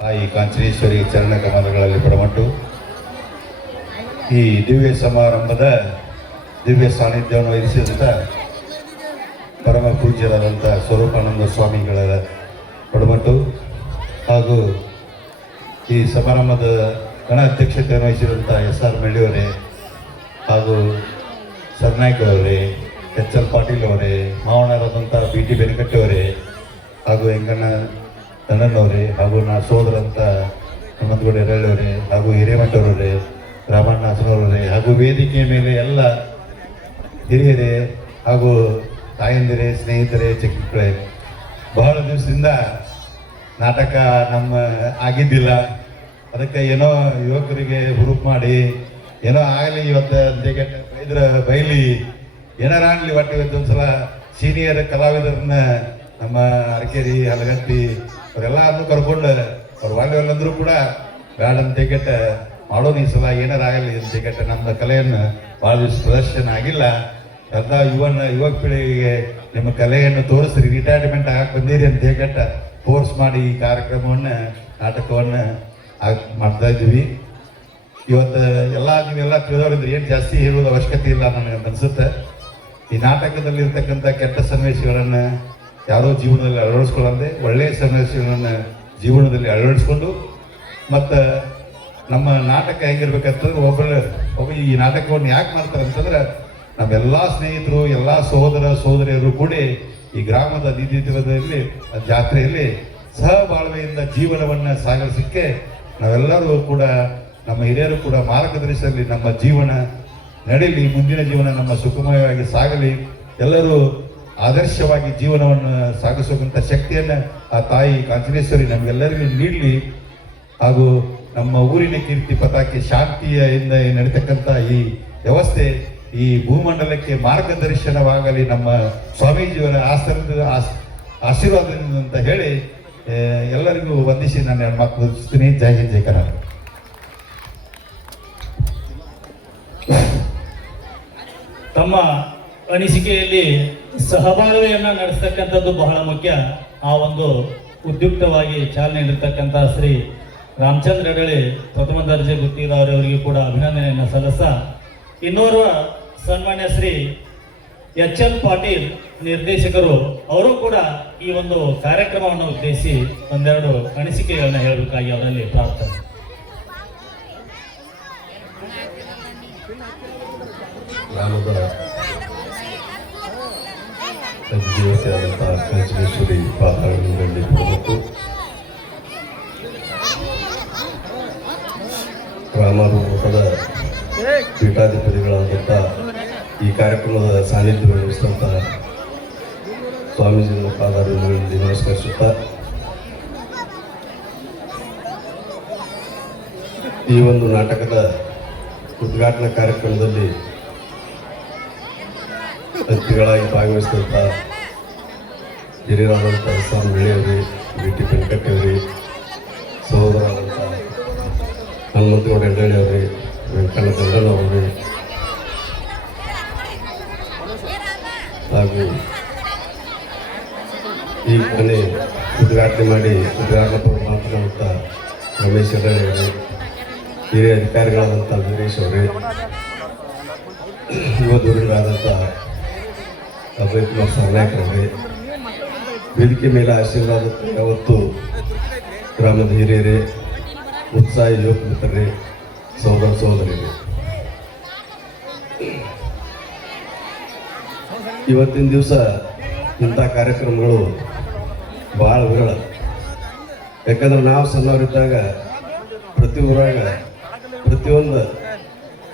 ತಾಯಿ ಕಾಂಚನೇಶ್ವರಿ ಚರಣ ಕಮಲಗಳಲ್ಲಿ ಪರಮಟ್ಟು ಈ ದಿವ್ಯ ಸಮಾರಂಭದ ದಿವ್ಯ ಸಾನ್ನಿಧ್ಯವನ್ನು ವಹಿಸಿದಂಥ ಪರಮ ಪೂಜ್ಯರಾದಂಥ ಸ್ವರೂಪಾನಂದ ಸ್ವಾಮಿಗಳ ಪಡಮಟ್ಟು ಹಾಗೂ ಈ ಸಮಾರಂಭದ ಗಣ ಅಧ್ಯಕ್ಷತೆಯನ್ನು ವಹಿಸಿದಂಥ SR ಮೆಳ್ಳಿಯವರೇ ಹಾಗೂ ಸರ್ನಾಯ್ಕ ಅವರೇ, HL ಪಾಟೀಲ್ ಅವರೇ, ಮಾವನರಾದಂಥ BT ಬೆನಕಟ್ಟವರೇ ಹಾಗೂ ಹೆಂಗಣ್ಣ ತಣ್ಣನವರೇ ಹಾಗೂ ನಾ ಸೋದರಂತ ಹನುಮಂತಗೌಡ ಎರಳವರೇ ಹಾಗೂ ಹಿರೇಮಠವರೇ, ರಾಮಣ್ಣ ಹಸನವರೇ ಹಾಗೂ ವೇದಿಕೆಯ ಮೇಲೆ ಎಲ್ಲ ಹಿರಿಯರೇ ಹಾಗೂ ತಾಯಂದಿರೇ, ಸ್ನೇಹಿತರೇ, ಚಿಕ್ಕಗಳೇ, ಬಹಳ ದಿವಸದಿಂದ ನಾಟಕ ನಮ್ಮ ಆಗಿದ್ದಿಲ್ಲ. ಅದಕ್ಕೆ ಏನೋ ಯುವಕರಿಗೆ ಹುರುಪು ಮಾಡಿ ಏನೋ ಆಗಲಿ ಇವತ್ತು ಇದ್ರ ಬೈಲಿ ಏನಾರ ಆಗಲಿ ಒಟ್ಟು ಇವತ್ತೊಂದ್ಸಲ ಸೀನಿಯರ್ ಕಲಾವಿದರನ್ನ ನಮ್ಮ ಅರಕೇರಿ, ಹಲಗತ್ತಿ ಅವರೆಲ್ಲರನ್ನು ಕರ್ಕೊಂಡು ಅವ್ರು ವಾಲ್ಯಲ್ಲಂದ್ರೂ ಕೂಡ ಬೇಡ ಅಂತ ಮಾಡೋದು ಈ ಸಲ ಏನಾರ ಆಗಲಿ ಅಂತ ನಮ್ಮ ಕಲೆಯನ್ನು ಭಾಳ ದಿವಸ ಪ್ರದರ್ಶನ ಆಗಿಲ್ಲ. ಎಲ್ಲ ಯುವಕ ಪೀಳಿಗೆಗೆ ನಿಮ್ಮ ಕಲೆಯನ್ನು ತೋರಿಸ್ರಿ, ರಿಟೈರ್ಮೆಂಟ್ ಆಗಕ್ಕೆ ಬಂದಿರಿ ಅಂತ ಫೋರ್ಸ್ ಮಾಡಿ ಈ ಕಾರ್ಯಕ್ರಮವನ್ನು, ನಾಟಕವನ್ನು ಮಾಡ್ತಾ ಇದ್ದೀವಿ. ಇವತ್ತು ನೀವೆಲ್ಲ ತಿಳಿದವರಿದ್ರೆ ಏನು ಜಾಸ್ತಿ ಹೇಳುವುದು ಅವಶ್ಯಕತೆ ಇಲ್ಲ ನನಗೆ ಅನಿಸುತ್ತೆ. ಈ ನಾಟಕದಲ್ಲಿರ್ತಕ್ಕಂಥ ಕೆಟ್ಟ ಸನ್ನಿವೇಶಗಳನ್ನು ಯಾರೋ ಜೀವನದಲ್ಲಿ ಅಳವಡಿಸ್ಕೊಳ್ಳಂದೆ ಒಳ್ಳೆಯ ಸನ್ನಿವೇಶಗಳನ್ನು ಜೀವನದಲ್ಲಿ ಅಳವಡಿಸ್ಕೊಂಡು ಮತ್ತು ನಮ್ಮ ನಾಟಕ ಹೆಂಗಿರ್ಬೇಕಂತಂದ್ರೆ ಒಬ್ಬ ಈ ನಾಟಕವನ್ನು ಯಾಕೆ ಮಾಡ್ತಾರೆ ಅಂತಂದ್ರೆ ನಮ್ಮೆಲ್ಲ ಸ್ನೇಹಿತರು, ಎಲ್ಲ ಸಹೋದರ ಸಹೋದರಿಯರು ಕೂಡಿ ಈ ಗ್ರಾಮದ ನಿಧಿ ತೀರದಲ್ಲಿ ಜಾತ್ರೆಯಲ್ಲಿ ಸಹಬಾಳ್ವೆಯಿಂದ ಜೀವನವನ್ನು ಸಾಗಿಸಲಿಕ್ಕೆ ನಾವೆಲ್ಲರೂ ಕೂಡ, ನಮ್ಮ ಹಿರಿಯರು ಕೂಡ ಮಾರ್ಗದರ್ಶನದಲ್ಲಿ ನಮ್ಮ ಜೀವನ ನಡೀಲಿ, ಮುಂದಿನ ಜೀವನ ನಮ್ಮ ಸುಖಮಯವಾಗಿ ಸಾಗಲಿ, ಎಲ್ಲರೂ ಆದರ್ಶವಾಗಿ ಜೀವನವನ್ನು ಸಾಗಿಸುವಂಥ ಶಕ್ತಿಯನ್ನು ಆ ತಾಯಿ ಕಾಂಚನೇಶ್ವರಿ ನಮಗೆಲ್ಲರಿಗೂ ನೀಡಲಿ. ಹಾಗೂ ನಮ್ಮ ಊರಿನ ಕೀರ್ತಿ ಪತಾಕೆ ಶಾಂತಿಯಿಂದ ನಡೀತಕ್ಕಂಥ ಈ ವ್ಯವಸ್ಥೆ ಈ ಭೂಮಂಡಲಕ್ಕೆ ಮಾರ್ಗದರ್ಶನವಾಗಲಿ ನಮ್ಮ ಸ್ವಾಮೀಜಿಯವರ ಆಶೀರ್ವಾದದಿಂದ ಅಂತ ಹೇಳಿ ಎಲ್ಲರಿಗೂ ವಂದಿಸಿ ನಾನು ಮಾತು ಮುಗಿಸ್ತೀನಿ. ಜೈ ಹಿಂದ್, ಜೈ ಕರ್ನಾಟಕ. ತಮ್ಮ ಅನಿಸಿಕೆಯಲ್ಲಿ ಸಹಬಾಳ್ವೆಯನ್ನು ನಡೆಸ್ತಕ್ಕಂಥದ್ದು ಬಹಳ ಮುಖ್ಯ. ಆ ಒಂದು ಉದ್ಯುಕ್ತವಾಗಿ ಚಾಲನೆ ನೀಡಿರ್ತಕ್ಕಂಥ ಶ್ರೀ ರಾಮಚಂದ್ರ ಅಡಳಿ ಪ್ರಥಮ ದರ್ಜೆ ಗುತ್ತಿಗೆದಾರವರಿಗೂ ಕೂಡ ಅಭಿನಂದನೆಯನ್ನು ಸಲ್ಲಿಸ, ಇನ್ನೋರ್ವ ಸನ್ಮಾನ್ಯ ಶ್ರೀ HL ಪಾಟೀಲ್ ನಿರ್ದೇಶಕರು ಅವರು ಕೂಡ ಈ ಒಂದು ಕಾರ್ಯಕ್ರಮವನ್ನು ಉದ್ದೇಶಿಸಿ ಒಂದೆರಡು ಅನಿಸಿಕೆಗಳನ್ನ ಹೇಳಬೇಕಾಗಿ ಅವರಲ್ಲಿ ಪ್ರಾರ್ಥನೆ. ಗ್ರಾಮದ ದೇವತೆಯಾದಂತಹ ಕಾಂಚನೇಶ್ವರಿ ಪಾದಾಳದಲ್ಲಿ ಮತ್ತು ಗ್ರಾಮಾಭಿಮುಖದ ಪೀಠಾಧಿಪತಿಗಳಾದಂಥ ಈ ಕಾರ್ಯಕ್ರಮದ ಸಾನ್ನಿಧ್ಯ ವಹಿಸಿದಂತಹ ಸ್ವಾಮೀಜಿಗಳ ಪಾದಾರಗಳಲ್ಲಿ ನಮಸ್ಕರಿಸುತ್ತಾ, ಈ ಒಂದು ನಾಟಕದ ಉದ್ಘಾಟನಾ ಕಾರ್ಯಕ್ರಮದಲ್ಲಿ ಅತಿಥಿಗಳಾಗಿ ಭಾಗವಹಿಸಿದಂಥ ಹಿರಿಯರಾದಂಥ SR ಮೆಳ್ಳಿಯವರೇ, BT ಬೆನಕಟ್ಟೆಯವರೇ, ಸಹೋದರಾದಂಥ ಹನುಮಂತಗೌಡ ಎರಡಳ್ಳಿಯವರೇ, ವೆಂಕಣ್ಣ ದಂಡನವರೇ ಹಾಗೂ ಈ ಮನೆ ಉದ್ಘಾಟನೆ ಮಾಡಿ ಉದ್ಘಾಟನಾ ಮಾತನಾಡುತ್ತ ರಮೇಶ್ ಎರಡಳ್ಳಿಯವರೇ, ಹಿರಿಯ ಅಧಿಕಾರಿಗಳಾದಂಥ ವೀರೇಶ್ ಅವರೇ, ಯುವ ಧುರೀಣರಾದಂಥ ಅಭಯ್ ಕುಮಾರ್ ಸರ್ನಾಯ್ಕರವರೇ, ವೇದಿಕೆ ಮೇಲೆ ಆಶೀರ್ವಾದ ಯಾವತ್ತು ಗ್ರಾಮದ ಹಿರಿಯರೇ, ಉತ್ಸಾಹಿ ಯುವಕ ಮಿತ್ರರೇ, ಸಹೋದರ ಸಹೋದರಿಯರೇ, ಇವತ್ತಿನ ದಿವಸ ಇಂಥ ಕಾರ್ಯಕ್ರಮಗಳು ಭಾಳ ವಿರಳ. ಯಾಕಂದ್ರೆ ನಾವು ಸಣ್ಣವರಿದ್ದಾಗ ಪ್ರತಿ ಊರಾಗ ಪ್ರತಿಯೊಂದು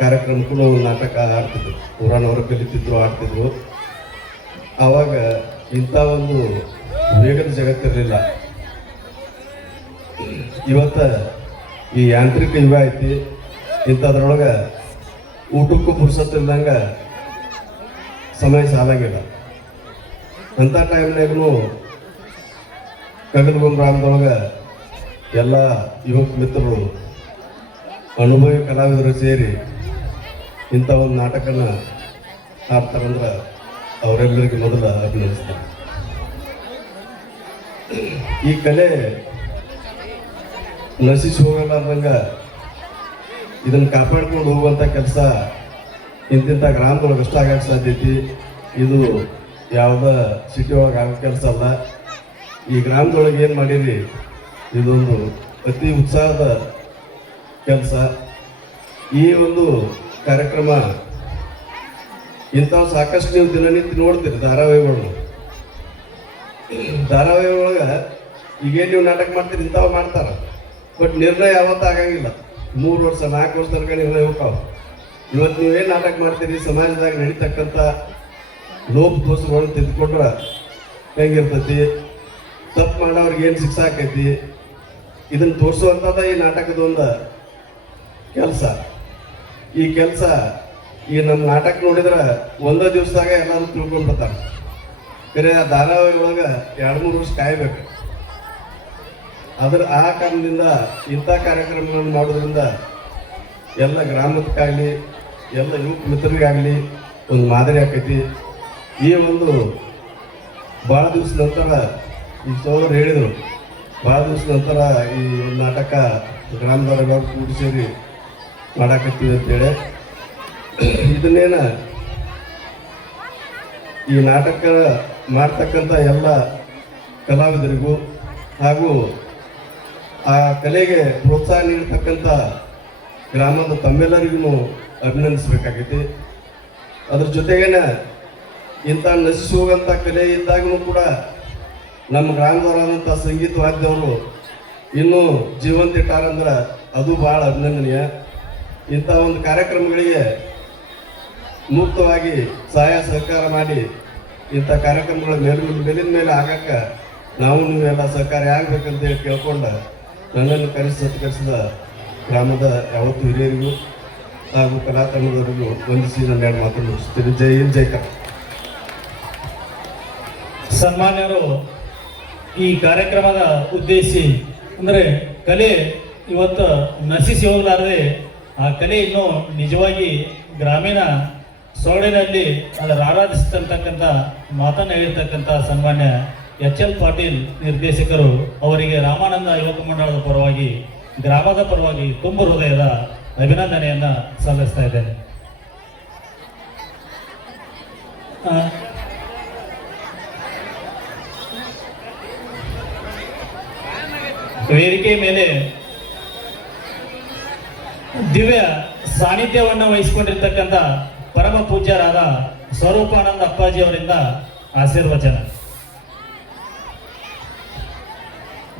ಕಾರ್ಯಕ್ರಮಕ್ಕೂ ನಾಟಕ ಆಡ್ತಿದ್ರು, ಊರಾನವರು ಕಲಿತಿದ್ರು, ಆಡ್ತಿದ್ರು. ಆವಾಗ ಇಂಥ ಒಂದು ವೇಗದ ಜಗತ್ತಿರಲಿಲ್ಲ. ಇವತ್ತು ಈ ಯಾಂತ್ರಿಕ ಯುಗ ಐತಿ. ಇಂಥದ್ರೊಳಗೆ ಊಟಕ್ಕೂ ಪುರ್ಸತ್ತಿಲ್ದಂಗೆ ಸಮಯ ಸಾಲಾಗಿಲ್ಲ. ಅಂಥ ಟೈಮ್ನಾಗೂ ಕಗಲಗುಂದ ಗ್ರಾಮದೊಳಗೆ ಎಲ್ಲ ಯುವಕ ಮಿತ್ರರು, ಅನುಭವಿ ಕಲಾವಿದರು ಸೇರಿ ಇಂಥ ಒಂದು ನಾಟಕನ ಆಡ್ತಾರಂದ್ರೆ ಅವರೆಲ್ಲರಿಗೆ ಮೊದಲ ಅಭಿನಂದಿಸ್ತಾರೆ. ಈ ಕಲೆ ನಶಿಸಿ ಹೋಗಲಾರ್ದಂಗೆ ಇದನ್ನು ಕಾಪಾಡ್ಕೊಂಡು ಹೋಗುವಂಥ ಕೆಲಸ ಇಂತಿಂಥ ಗ್ರಾಮದೊಳಗೆ ಅಷ್ಟು ಆಗಕ್ಕೆ ಸಾಧ್ಯೈತಿ. ಇದು ಯಾವುದೇ ಸಿಟಿ ಒಳಗೆ ಆಗೋ ಕೆಲಸ ಅಲ್ಲ. ಈ ಗ್ರಾಮದೊಳಗೆ ಏನು ಮಾಡಿರಿ, ಇದೊಂದು ಅತಿ ಉತ್ಸಾಹದ ಕೆಲಸ. ಈ ಒಂದು ಕಾರ್ಯಕ್ರಮ ಇಂಥವು ಸಾಕಷ್ಟು ನೀವು ದಿನನಿತ್ಯ ನೋಡ್ತೀರಿ ಧಾರಾವಾಹಿ ಒಳಗೆ ಈಗೇನು ನೀವು ನಾಟಕ ಮಾಡ್ತೀರಿ ಇಂಥವು ಮಾಡ್ತಾರೆ. ಬಟ್ ನಿರ್ಣಯ ಯಾವತ್ತೂ ಆಗಂಗಿಲ್ಲ. 3 ವರ್ಷ 4 ವರ್ಷ ತನಕ ನಿರ್ಣಯ ಹೋಗ್ತಾವೆ. ಇವತ್ತು ನೀವೇನು ನಾಟಕ ಮಾಡ್ತೀರಿ, ಸಮಾಜದಾಗ ನಡೀತಕ್ಕಂಥ ಲೋಪ ದೋಷಗಳನ್ನು ತೆಗೆದುಕೊಂಡ್ರೆ ಹೆಂಗಿರ್ತೈತಿ, ತಪ್ಪು ಮಾಡೋರಿಗೆ ಏನು ಶಿಕ್ಷೆ ಆಕೈತಿ, ಇದನ್ನು ತೋರಿಸುವಂಥದ್ದು ಈ ನಾಟಕದೊಂದು ಕೆಲಸ. ಈ ಕೆಲಸ ಈ ನಮ್ಮ ನಾಟಕ ನೋಡಿದ್ರೆ ಒಂದೇ ದಿವಸದಾಗ ಎಲ್ಲರೂ ತಿಳ್ಕೊಂಡ್ಬಿಡ್ತಾರೆ. ಬೇರೆ ಆ ಧಾರಾವಾಹಿ ಒಳಗೆ 2-3 ವರ್ಷ ಕಾಯ್ಬೇಕು. ಆ ಕಾರಣದಿಂದ ಇಂಥ ಕಾರ್ಯಕ್ರಮಗಳನ್ನು ಮಾಡೋದ್ರಿಂದ ಎಲ್ಲ ಗ್ರಾಮಕ್ಕಾಗಲಿ ಎಲ್ಲ ಯುವಕ ಮಿತ್ರರಿಗಾಗಲಿ ಒಂದು ಮಾದರಿ ಆಕೈತಿ. ಈ ಒಂದು ಭಾಳ ದಿವಸ ನಂತರ ಈ ಸೋದರು ಹೇಳಿದರು, ಭಾಳ ದಿವಸ ನಂತರ ಈ ಒಂದು ನಾಟಕ ಗ್ರಾಮದವ್ರಿಗೆ ಕೂಡಿ ಸೇರಿ ಮಾಡಾಕತ್ತೀವಿ ಅಂತೇಳಿ. ಇದನ್ನೇನ ಈ ನಾಟಕ ಮಾಡ್ತಕ್ಕಂಥ ಎಲ್ಲ ಕಲಾವಿದರಿಗೂ ಹಾಗೂ ಆ ಕಲೆಗೆ ಪ್ರೋತ್ಸಾಹ ನೀಡತಕ್ಕಂಥ ಗ್ರಾಮದ ತಮ್ಮೆಲ್ಲರಿಗೂ ಅಭಿನಂದಿಸಬೇಕಾಗೈತಿ. ಅದ್ರ ಜೊತೆಗೇನ ಇಂಥ ನಶಿಸಿ ಹೋಗಂಥ ಕಲೆ ಇದ್ದಾಗೂ ಕೂಡ ನಮ್ಮ ಗ್ರಾಮದವರಾದಂಥ ಸಂಗೀತ ವಾದ್ಯವರು ಇನ್ನೂ ಜೀವಂತ ಇಟ್ಟಾರಂದ್ರೆ ಅದು ಭಾಳ ಅಭಿನಂದನೀಯ. ಇಂಥ ಒಂದು ಕಾರ್ಯಕ್ರಮಗಳಿಗೆ ಮುಕ್ತವಾಗಿ ಸಹಾಯ ಸಹಕಾರ ಮಾಡಿ ಇಂಥ ಕಾರ್ಯಕ್ರಮಗಳ ಮೇಲಿನ ಮೇಲೆ ಆಗಕ್ಕೆ ನಾವು ನೀವೆಲ್ಲ ಸಹಕಾರ ಆಗಬೇಕಂತೇಳಿ ಕೇಳ್ಕೊಂಡು ನನ್ನನ್ನು ಸತ್ಕರಿಸಿದ ಗ್ರಾಮದ ಯಾವತ್ತೂ ಹಿರಿಯರಿಗೂ ಹಾಗೂ ಕಲಾ ತಂಡದವರಿಗೂ ವಂದಿಸಿ ನನ್ನ 2 ಮಾತು ಮುಗಿಸ್ತೀನಿ. ಜೈ ಹಿಂದ್, ಜೈ ಕರ್ನಾಟಕ. ಸನ್ಮಾನ್ಯರು ಈ ಕಾರ್ಯಕ್ರಮದ ಉದ್ದೇಶಿ ಅಂದರೆ ಕಲೆ ಇವತ್ತು ನಶಿಸಿ ಹೋಗಲಾರದೆ ಆ ಕಲೆ ಇನ್ನೂ ನಿಜವಾಗಿ ಗ್ರಾಮೀಣ ಸೊಗಡಿನಲ್ಲಿ ಅದರ ಆರಾಧಿಸ್ತಕ್ಕಂಥ ಮಾತನ್ನು ಹೇಳಿರ್ತಕ್ಕಂಥ ಸನ್ಮಾನ್ಯ ಎಚ್.ಎಲ್. ಪಾಟೀಲ್ ನಿರ್ದೇಶಕರು ಅವರಿಗೆ ರಾಮಾನಂದ ಯುವಕ ಮಂಡಳದ ಪರವಾಗಿ ಗ್ರಾಮದ ಪರವಾಗಿ ತುಂಬ ಹೃದಯದ ಅಭಿನಂದನೆಯನ್ನು ಸಲ್ಲಿಸ್ತಾ ಇದ್ದೇನೆ. ವೇದಿಕೆ ಮೇಲೆ ದಿವ್ಯ ಸಾನ್ನಿಧ್ಯವನ್ನು ವಹಿಸಿಕೊಂಡಿರ್ತಕ್ಕಂಥ ಪರಮ ಪೂಜ್ಯರಾದ ಸ್ವರೂಪಾನಂದ ಅಪ್ಪಾಜಿ ಅವರಿಂದ ಆಶೀರ್ವಚನ.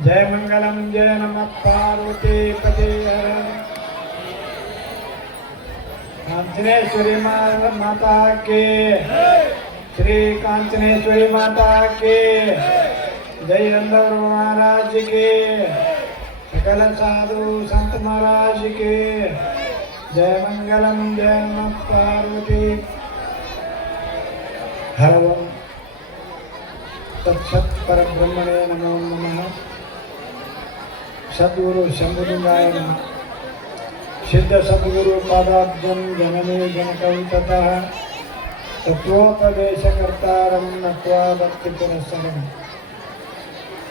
जय मंगलम जय नमः पार्वती पते कांचनेश्वरी माता के, श्री कांचनेश्वरी माता के, जय अंदर महाराज के, सकल साधु संत महाराज के, जय मंगलम जय नमः पार्वती. हर ओम तत्सत परब्रह्मणे नमो नमः. सद्गुरु शंभुलिंगाय नमः. सिद्ध सद्गुरु पादाब्जं जननी जनकविततः तत्वोपदेशकर्तारं नत्वा ಭಕ್ತಿ ಪುರಸ್ಸರಂ.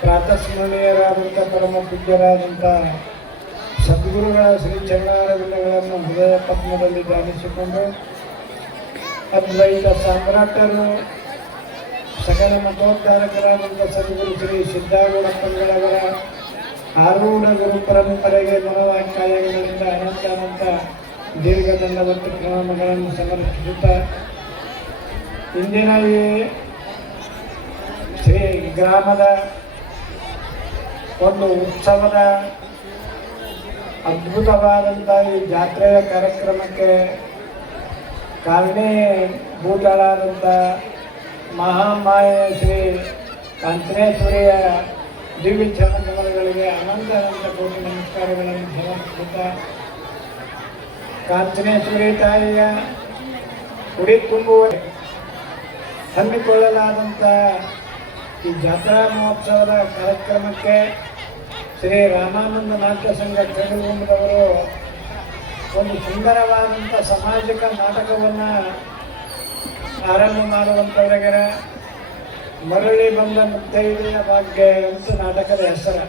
ಪ್ರಾತಸ್ಮರಣೀಯರಾದಂಥ ಪರಮ ಪೂಜ್ಯರಾದಂಥ ಸದ್ಗುರುಗಳ ಶ್ರೀ ಚರಣಾರವಿಂದಗಳನ್ನು ಹೃದಯ ಪದ್ಮದಲ್ಲಿ ಧ್ಯಾನಿಸಿಕೊಂಡು ಅದ್ವೈತ ಸಾಮ್ರಾಟರು ಸಕಲ ಮತೋದ್ಧಾರಕರಾದಂಥ ಸದ್ಗುರು ಶ್ರೀ ಸಿದ್ಧಾರೂಢಪ್ಪಗಳವರ ಆರೂಢ ಗುರು ಪರಂಪರೆಗೆ ಮನವಾಕ್ಕಾಯಗಳಿಂದ ಅನಂತ ದೀರ್ಘದಂಡವತ್ತು ಪ್ರಣಾಮಗಳನ್ನು ಸಮರ್ಪಿಸುತ್ತಾ ಇಂದಿನ ಈ ಶ್ರೀ ಗ್ರಾಮದ ಒಂದು ಉತ್ಸವದ ಅದ್ಭುತವಾದಂಥ ಈ ಜಾತ್ರೆಯ ಕಾರ್ಯಕ್ರಮಕ್ಕೆ ಕಾರಣೀಭೂತಳಾದಂಥ ಮಹಾಮಾಯೆ ಶ್ರೀ ಕಾಂಚನೇಶ್ವರಿಯ ದಿವ್ಯ ಚರಣಕಮಲಗಳಿಗೆ ಅನಂತ ಕೋಟಿ ನಮಸ್ಕಾರಗಳನ್ನು ಸಮರ್ಪಿಸುತ್ತಾ ಕಾಂಚನೇಶ್ವರಿ ತಾಯಿಯ ಉಡಿ ತುಂಬುವ ಹಮ್ಮಿಕೊಳ್ಳಲಾದಂಥ ಈ ಜಾತ್ರಾ ಮಹೋತ್ಸವದ ಕಾರ್ಯಕ್ರಮಕ್ಕೆ ಶ್ರೀ ರಾಮಾನಂದ ನಾಟ್ಯ ಸಂಘ ಕಡಲಗುಂಬದವರು ಒಂದು ಸುಂದರವಾದಂಥ ಸಾಮಾಜಿಕ ನಾಟಕವನ್ನು ಆರಂಭ ಮಾಡುವಂಥವರೆಗೆ ಮರಳಿ ಬಂದ ಮುತ್ತೈದೆಯ ಭಾಗ್ಯ ಅಂತ ನಾಟಕದ ಹೆಸರು.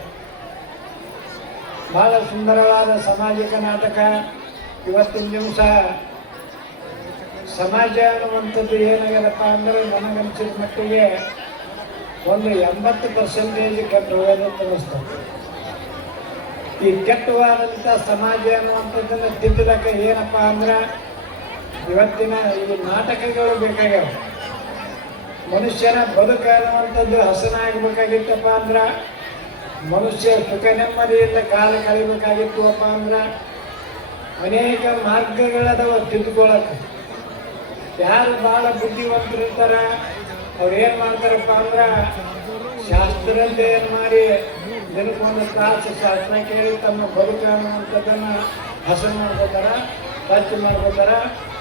ಭಾಳ ಸುಂದರವಾದ ಸಾಮಾಜಿಕ ನಾಟಕ. ಇವತ್ತಿನ ದಿವಸ ಸಮಾಜ ಅನ್ನುವಂಥದ್ದು ಏನಾಗ್ಯದಪ್ಪ ಅಂದರೆ ನನಗನ್ಸಿದ ಮಟ್ಟಿಗೆ ಒಂದು 80% ಕೆಟ್ಟು ಹೋಗೋದು ಅಂತ ಅನಿಸ್ತದೆ. ಈ ಕೆಟ್ಟವಾದಂಥ ಸಮಾಜ ಅನ್ನುವಂಥದ್ದನ್ನು ತಿದ್ದಲಕ್ಕೆ ಏನಪ್ಪ ಅಂದ್ರೆ ಇವತ್ತಿನ ಈ ನಾಟಕಗಳು ಬೇಕಾಗ್ಯಾವ. ಮನುಷ್ಯನ ಬದುಕು ಅನ್ನುವಂಥದ್ದು ಹಸನಾಗಬೇಕಾಗಿತ್ತಪ್ಪ ಅಂದ್ರೆ, ಮನುಷ್ಯ ಸುಖ ನೆಮ್ಮದಿಯಿಂದ ಕಾಲ ಕಳಿಬೇಕಾಗಿತ್ತುವಪ್ಪ ಅಂದ್ರೆ ಅನೇಕ ಮಾರ್ಗಗಳದವ ತಿದ್ದುಕೊಳ್ಳಕ್ಕೆ. ಯಾರು ಭಾಳ ಬುದ್ಧಿವಂತರಿರ್ತಾರ ಅವ್ರು ಏನು ಮಾಡ್ತಾರಪ್ಪ ಅಂದ್ರೆ ಶಾಸ್ತ್ರಾಧ್ಯಯನ ಮಾಡಿ ದಿನಕ್ಕೊಂದು ತಾಸು ಶಾಸ್ತ್ರ ಕೇಳಿ ತಮ್ಮ ಬದುಕು ಅನ್ನುವಂಥದ್ದನ್ನು ಹಸನು ಮಾಡ್ಕೋತಾರ, ಸ್ವಚ್ಛ ಮಾಡ್ಕೋತಾರ,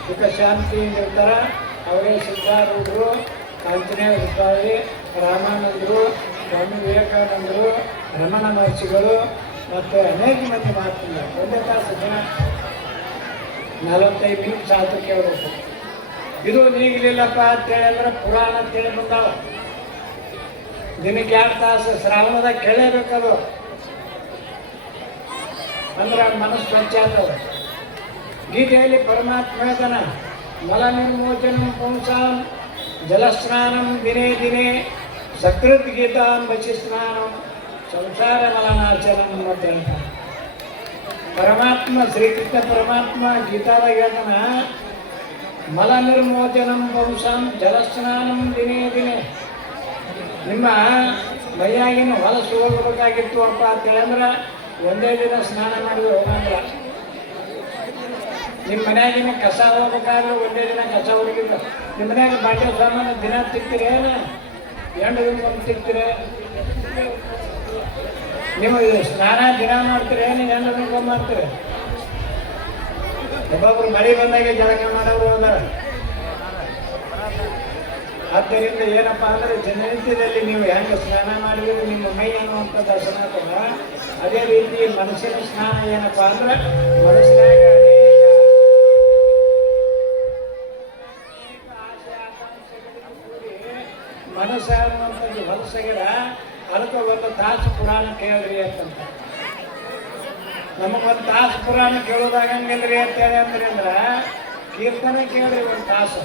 ಸುಖ ಶಾಂತಿಯಿಂದ ಇರ್ತಾರ. ಅವರೇ ಸಿದ್ಧಾರೂಢರು, ಕಾಂಚನೇಯ ಸ್ವಾಮಿ, ರಾಮಾನಂದರು, ಸ್ವಾಮಿ ವಿವೇಕಾನಂದರು, ರಮಣ ಮಹರ್ಷಿಗಳು ಮತ್ತು ಅನೇಕ ಮಂದಿ ಮಾತಿಲ್ಲ. ಒಂದೇ ತಾಸು ದಿನ 45 ನಿಮಿಷ ಶಾಸ್ತ್ರ ಕೇಳಬೇಕು. ಇದು ನೀಗಲಿಲ್ಲಪ್ಪ ಅಂತೇಳಿ ಅಂದ್ರೆ ಪುರಾಣ ಅಂತೇಳಿ ಬಂದಾವ. ದಿನಕ್ಕೆ 2 ತಾಸು ಶ್ರಾವಣದಾಗ ಕೇಳೇಬೇಕದು, ಅಂದ್ರೆ ಮನಸ್ಸು ಸ್ವಚ್ಛ ಆಗ್ತದೆ. ಗೀತೆಯಲ್ಲಿ ಪರಮಾತ್ಮ ಹೇಳ್ತಾನ, ಮಲ ನಿರ್ಮೋಚನ ಪುಂಸಾಂ ಜಲಸ್ನಾನಂ ದಿನೇ ದಿನೇ ಸಕೃತ್ ಗೀತಾಂ ಬಚಿ ಸ್ನಾನಂ ಸಂಸಾರ ಮಲನಾಶನಂ ಅಂತ ಹೇಳ್ತಾನೆ. ಪರಮಾತ್ಮ ಶ್ರೀಕೃಷ್ಣ ಪರಮಾತ್ಮ ಗೀತಾದಾಗ ಹೇಳ್ತಾನ, ಮಲ ನಿರ್ಮೋಚನಂ ಪುಂಸಾಂ ಜಲಸ್ನಾನಂ ದಿನೇ ದಿನೇ. ನಿಮ್ಮ ಮೈಯಾಗಿನ ಹೊಲಸು ಹೋಗ್ಬೇಕಾಗಿತ್ತು ಅಪ್ಪ ಅಂತ ಹೇಳಿದ್ರೆ ಒಂದೇ ದಿನ ಸ್ನಾನ ಮಾಡಿ ಹೋಗಂಗಿಲ್ಲ. ನಿಮ್ಮ ಮನ್ಯಾಗಿನ ಕಸ ಹೋಗ್ಬೇಕಾದ್ರೆ ಒಂದೇ ದಿನ ಕಸ ಹೊರಗಿಲ್ಲ. ನಿಮ್ಮ ಮನ್ಯಾಗ ಬಾಂಡೆ ಸಾಮಾನು ದಿನ ತಿಕ್ತೀರಿ, ಏನು 2 ದಿನಕ್ಕೊಮ್ಮೆ ತಿಕ್ತೀರಿ? ನೀವು ಸ್ನಾನ ದಿನ ಮಾಡ್ತೀರಿ, ಏನು 2 ದಿನಕ್ಕೊಮ್ಮೆ ಮಾಡ್ತೀರಿ? ಒಬ್ಬೊಬ್ರು ಮಳೆ ಬಂದಾಗೆ ಜಳಕ ಮಾಡೋರು ಹೋದಾರ. ಆದ್ದರಿಂದ ಏನಪ್ಪ ಅಂದರೆ ದಿನನಿತ್ಯದಲ್ಲಿ ನೀವು ಹೆಂಗೆ ಸ್ನಾನ ಮಾಡಿದ್ರೆ ನಿಮ್ಮ ಮೈ ಅನ್ನುವಂಥದ್ದು ಹಸನಾಗ್ತದ, ಅದೇ ರೀತಿ ಮನಸ್ಸಿನ ಸ್ನಾನ ಏನಪ್ಪ ಅಂದ್ರೆ ಮನಸ್ಸಿನಾಗ ಆಸೆ ಆಕಾಂಕ್ಷೆಗಳಿಗೆ ಕೂಡಿ ಮನಸ್ಸು ಅನ್ನುವಂಥದ್ದು ಹೊಲಸಗಿಡ. ಅದಕ್ಕೆ 1 ತಾಸು ಪುರಾಣ ಕೇಳ್ರಿ ಅಂತಂತ. ನಮಗೆ 1 ತಾಸು ಪುರಾಣ ಕೇಳೋದಾಗಂಗಿಲ್ರಿ ಅಂತೇಳಿ ಅಂದ್ರೆ ಕೀರ್ತನ ಕೇಳ್ರಿ 1 ತಾಸು.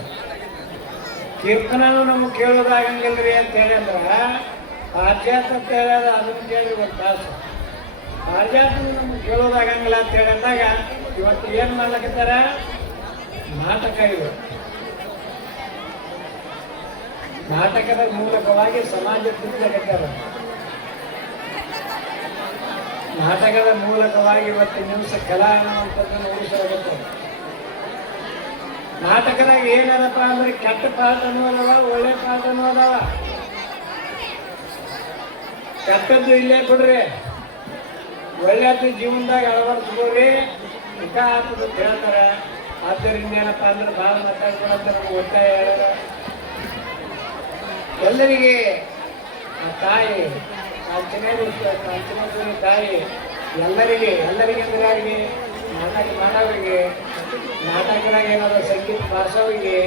ಕೀರ್ತನೂ ನಮಗೆ ಕೇಳೋದಾಗಂಗಿಲ್ರಿ ಅಂತ ಹೇಳಿ ಅಂದ್ರೆ ಆಧ್ಯಾತ್ಮ ಅಂತ ಹೇಳ್ಯಾರ, ಅದನ್ನು ಕೇಳಿ 1 ತಾಸು. ಆಧ್ಯಾತ್ಮ ನಮಗೆ ಕೇಳೋದಾಗಂಗಿಲ್ಲ ಅಂತ ಹೇಳಿ ಅಂದಾಗ ಇವತ್ತು ಏನು ಮಾಡ್ಲಕತ್ತಾರ? ನಾಟಕ. ಇವು ನಾಟಕದ ಮೂಲಕವಾಗಿ ಸಮಾಜ ತಿದ್ದಲಕತ್ತಾರ. ನಾಟಕದ ಮೂಲಕವಾಗಿ ಇವತ್ತಿನ ದಿವಸ ಕಲಾ ಅನ್ನುವಂಥದ್ದನ್ನು ಉಳಿಸಲಾಗುತ್ತೆ. ನಾಟಕದಾಗ ಏನದಪ್ಪ ಅಂದ್ರೆ ಕೆಟ್ಟ ಪಾಠನೂ ಅದಾವ, ಒಳ್ಳೆ ಪಾಠನೂ ಅದಾವ. ಕೆಟ್ಟದ್ದು ಇಲ್ಲೇ ಬಿಡ್ರಿ, ಒಳ್ಳೆಯದು ಜೀವನದಾಗ ಅಳವಡಿಸ್ಕೋರಿ, ಮುಖ ಹಾಕೋದು ಅಂತ ಹೇಳ್ತಾರೆ. ಆದ್ದರಿಂದ ಏನಪ್ಪ ಅಂದ್ರೆ ಭಾಳ ಮಾತಾಡ್ಕೊಳಂತ ನಮ್ಗೆ ಒತ್ತಾಯ ಹೇಳೋದ. ಎಲ್ಲರಿಗೆ ಆ ತಾಯಿ ಕಾಂಚನೇಶ್ವರಿ ತಾಯಿ ಎಲ್ಲರಿಗೆ ಅಂದ್ರೆ ಯಾರಿಗೆ? ನಾಟಕ ಮಾಡೋರಿಗೆ, ನಾಟಕದಾಗ ಏನಾದ್ರು ಸಂಗೀತ ಬಾರಿಸೋರಿಗೆ,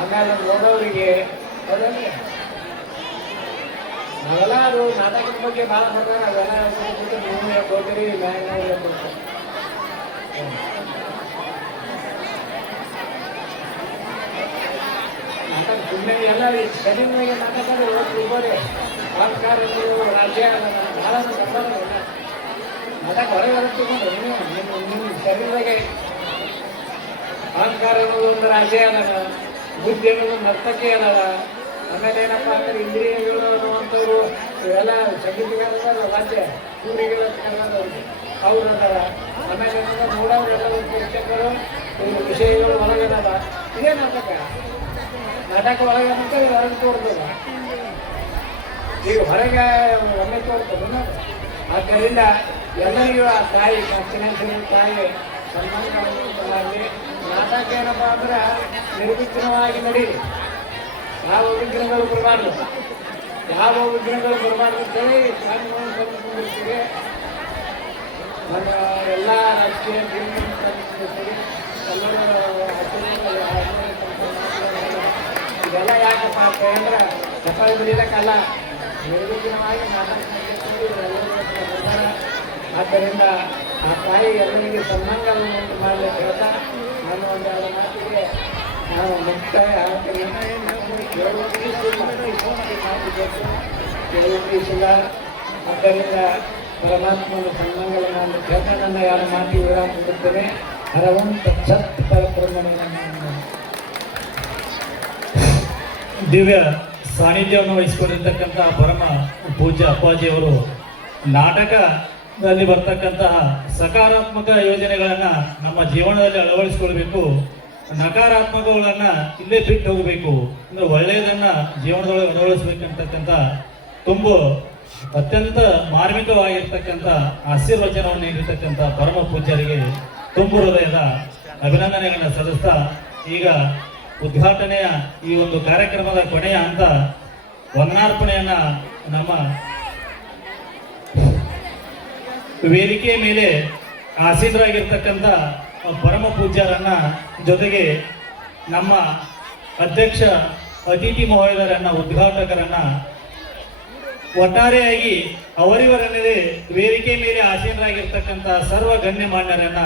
ಆಮೇಲೆ ನೋಡೋರಿಗೆ, ಅದನ್ನೇ ನಾವೆಲ್ಲ ಅದು ನಾಟಕದ ಬಗ್ಗೆ ಭಾಳ ಬರ್ತಾರೆ. ಅವೆಲ್ಲ ನೀವು ಹೇಳ್ಕೊಡ್ತೀರಿ, ನಾವು ಹೇಳ್ಕೊಡ್ತೀವಿ. ನಾಟಕ ಸುಮ್ಮನೆ ಎಲ್ಲ ಶನಿಗಳಿಗೆ ನಾಟಕ ಹೋಗ್ಬೋದೆ. ಆಲ್ಕಾರ ರಾಜ್ಯ ಭಾಳ ನಾಟಕ ಹೊರಗೆ ಬರುತ್ತಿಕೊಂಡು ನಿಮ್ಮ ಶರೀರದಾಗೆ ಅಹಂಕಾರ ಅನ್ನೋದು ಒಂದು ರಾಜ್ಯ ಅದಾವ, ಬುದ್ಧಿ ಅನ್ನೋದು ನರ್ತಕಿ ಅದಾವ. ಆಮೇಲೆ ಏನಪ್ಪ ಅಂದ್ರೆ ಇಂದ್ರಿಯಗಳು ಅನ್ನುವಂಥವ್ರು ಇವೆಲ್ಲ ಸಂಗೀತಗಾರ ರಾಜ್ಯ ಸೂರ್ಯಗಳ ಅವ್ರು ಅದಾರ. ಆಮೇಲೆ ನೋಡೋರೆಲ್ಲ ಪ್ರೇಕ್ಷಕರು ವಿಷಯಗಳು ಒಳಗದಾವ. ಇದೇ ನಾಟಕ. ನಾಟಕ ಒಳಗೆ ಅಂತ ಹೊರಗೆ ತೋರ್ತದ, ಈಗ ಹೊರಗೆ ಒಮ್ಮೆ ತೋರ್ತದ. ಆದ್ದರಿಂದ ಎಲ್ಲರಿಗೂ ಆ ತಾಯಿ ಕಾಂಚನೇಶ್ವರಿ ತಾಯಿ ಸನ್ಮಾನ. ನಾಟಕ ಏನಪ್ಪ ಅಂದ್ರೆ ನಿರ್ವಿಘ್ನವಾಗಿ ನಡೀಲಿ. ಯಾವ ವಿಘ್ನಗಳು ಬರಬಾರ್ದು, ಯಾವ ವಿಘ್ನಗಳು ಬರಬಾರ್ದು ಅಂತೇಳಿ ತಂದುಕೊಂಡಿರ್ತೀವಿ. ನಮ್ಮ ಎಲ್ಲ ರಾಜಕೀಯ ತಂದುಕೊಂಡಿರ್ತೀವಿ. ಇದೆಲ್ಲ ಯಾಕಪ್ಪ ಅಂತ ಅಂದ್ರೆ ಸಫಲ ಬಿಡಲಿಕ್ಕಲ್ಲ, ನಿರ್ವಿಘ್ನವಾಗಿ ನಾಟಕ ಬರ್ತಾರೆ. ಆದ್ದರಿಂದ ಆ ತಾಯಿ ಎಲ್ಲರಿಗೆ ಸನ್ಮಾನಗಳನ್ನು ಉಂಟು ಮಾಡಲಿಕ್ಕೆ ಹೇಳ್ತಾ ನಾನು ಒಂದೆರಡು ಮಾತಿಗೆ ನಾವು ಮುಕ್ತಾಯ ಆಗ್ತೀನಿ. ಕೇಳುವುದಿಲ್ಲ. ಆದ್ದರಿಂದ ಪರಮಾತ್ಮನ ಸನ್ಮಾನಗಳನ್ನು ನಾನು ಹೇಳ್ತಾ ನನ್ನ ಯಾರ ಮಾತಿಗೆ ವಿರಾಮ ಕೊಡುತ್ತೇನೆ. ಹರವಂ ತತ್ಸತ್ ಪರಬ್ರಹ್ಮಣ್ಯ. ದಿವ್ಯ ಸಾನ್ನಿಧ್ಯವನ್ನು ವಹಿಸಿಕೊಂಡಿರ್ತಕ್ಕಂಥ ಪರಮ ಪೂಜ್ಯ ಅಪ್ಪಾಜಿಯವರು ನಾಟಕದಲ್ಲಿ ಬರ್ತಕ್ಕಂತಹ ಸಕಾರಾತ್ಮಕ ಯೋಜನೆಗಳನ್ನು ನಮ್ಮ ಜೀವನದಲ್ಲಿ ಅಳವಡಿಸಿಕೊಳ್ಬೇಕು, ನಕಾರಾತ್ಮಕಗಳನ್ನು ಇಲ್ಲೇ ಬಿಟ್ಟು ಹೋಗಬೇಕು, ಅಂದರೆ ಒಳ್ಳೆಯದನ್ನು ಜೀವನದೊಳಗೆ ಅಳವಡಿಸ್ಬೇಕಂತಕ್ಕಂಥ ತುಂಬ ಅತ್ಯಂತ ಮಾರ್ಮಿಕವಾಗಿರ್ತಕ್ಕಂಥ ಆಶೀರ್ವಚನವನ್ನು ನೀಡಿರ್ತಕ್ಕಂಥ ಪರಮ ಪೂಜ್ಯರಿಗೆ ತುಂಬು ಹೃದಯದ ಅಭಿನಂದನೆಗಳನ್ನು ಸಲ್ಲಿಸ್ತಾ ಈಗ ಉದ್ಘಾಟನೆಯ ಈ ಒಂದು ಕಾರ್ಯಕ್ರಮದ ಕೊನೆಯ ಹಂತ ವಂದನಾರ್ಪಣೆಯನ್ನ ನಮ್ಮ ವೇದಿಕೆಯ ಮೇಲೆ ಆಸೀನರಾಗಿರ್ತಕ್ಕಂಥ ಪರಮ ಪೂಜ್ಯರನ್ನ ಜೊತೆಗೆ ನಮ್ಮ ಅಧ್ಯಕ್ಷ ಅತಿಥಿ ಮಹೋದಯರನ್ನ ಉದ್ಘಾಟಕರನ್ನ ಒಟ್ಟಾರೆಯಾಗಿ ಅವರಿವರಲ್ಲದೆ ವೇದಿಕೆ ಮೇಲೆ ಆಸೀನರಾಗಿರ್ತಕ್ಕಂಥ ಸರ್ವ ಗಣ್ಯಮಾನ್ಯರನ್ನ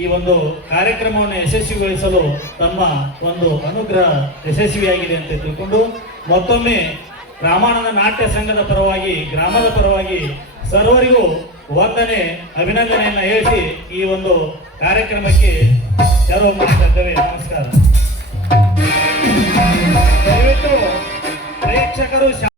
ಈ ಒಂದು ಕಾರ್ಯಕ್ರಮವನ್ನು ಯಶಸ್ವಿಗೊಳಿಸಲು ತಮ್ಮ ಒಂದು ಅನುಗ್ರಹ ಯಶಸ್ವಿಯಾಗಿದೆ ಅಂತ ತಿಳ್ಕೊಂಡು ಮತ್ತೊಮ್ಮೆ ರಾಮಾನಂದ ನಾಟ್ಯ ಸಂಘದ ಪರವಾಗಿ ಗ್ರಾಮದ ಪರವಾಗಿ ಸರ್ವರಿಗೂ ವಂದನೆ ಅಭಿನಂದನೆಯನ್ನು ಹೇಳಿಸಿ ಈ ಒಂದು ಕಾರ್ಯಕ್ರಮಕ್ಕೆ ತೆರವು ಮಾಡ್ತಾ ಇದ್ದೇವೆ. ನಮಸ್ಕಾರ. ದಯವಿಟ್ಟು ಪ್ರೇಕ್ಷಕರು